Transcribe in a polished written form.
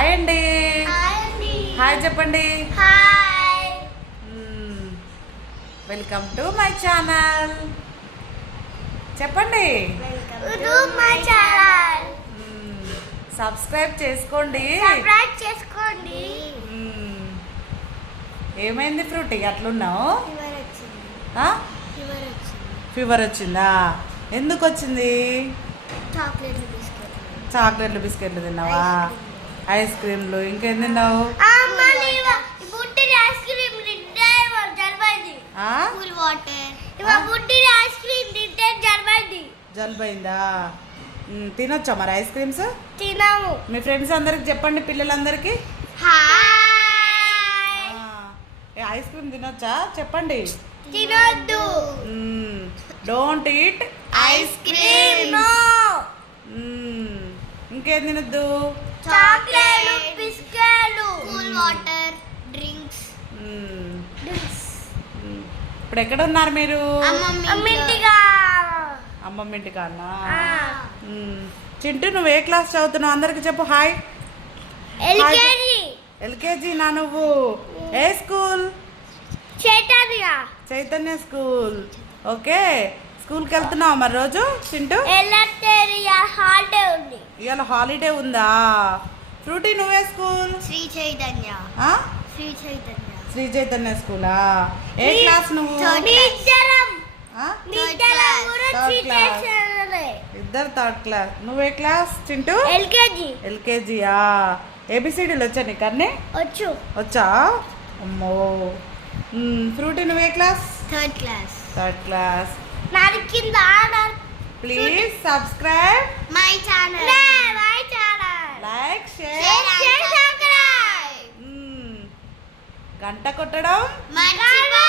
Hi అండి. Hi చెప్పండి. Welcome to my channel. చెప్పండి. సబ్స్క్రైబ్ చేసుకోండి. ఏమైంది ఫ్రూటీ అట్లున్నావు? ఫీవర్ వచ్చిందా? ఎందుకు వచ్చింది? చాక్లెట్లు బిస్కెట్లు తిన్నావా? ఐస్ క్రీమ్లు ఇంకేం తిన్నావు? జలుబైందా? తినొచ్చా మరి ఐస్ క్రీమ్స్? తినము. మీ ఫ్రెండ్స్ అందరికి చెప్పండి, పిల్లలందరికి ఐస్ క్రీమ్ తినొచ్చా చెప్పండి. తినొద్దు. Don't eat ice cream. ఇంకేం తినొద్దు? చాక్లెట్లు, బిస్కెట్లు, కూల్ వాటర్, డ్రింక్స్. ఇప్పుడు ఎక్కడ ఉన్నారు మీరు? అమ్మమ్మ ఇంటికానా? చింటూ నువ్వు ఏ క్లాస్ చదువుతున్నావు? అందరికి చెప్పు హాయ్. ఎల్కేజీ నా? నువ్వు ఏ స్కూల్? చైతన్య స్కూల్. ఓకే, స్కూల్కి వెళ్తున్నావు మరి రోజు చింటూ? ఇవాళ హాలిడే ఉందా? ఫ్రూటీ నువ్వే స్కూల్? శ్రీ చైతన్య. శ్రీ చైతన్య స్కూలా? ఏ క్లాస్ నువ్వు? ఇద్దరు థర్డ్ క్లాస్. నువ్వే క్లాస్ చింటూ? ఎల్కేజీయా? ఏబిసిడీలు వచ్చా నీకు అన్నీ? వచ్చా? అమ్మో. ఫ్రూటీ నువ్వే class? Third class. Please subscribe my channel. Like share subscribe. గంట కొట్టడం మర్చిపో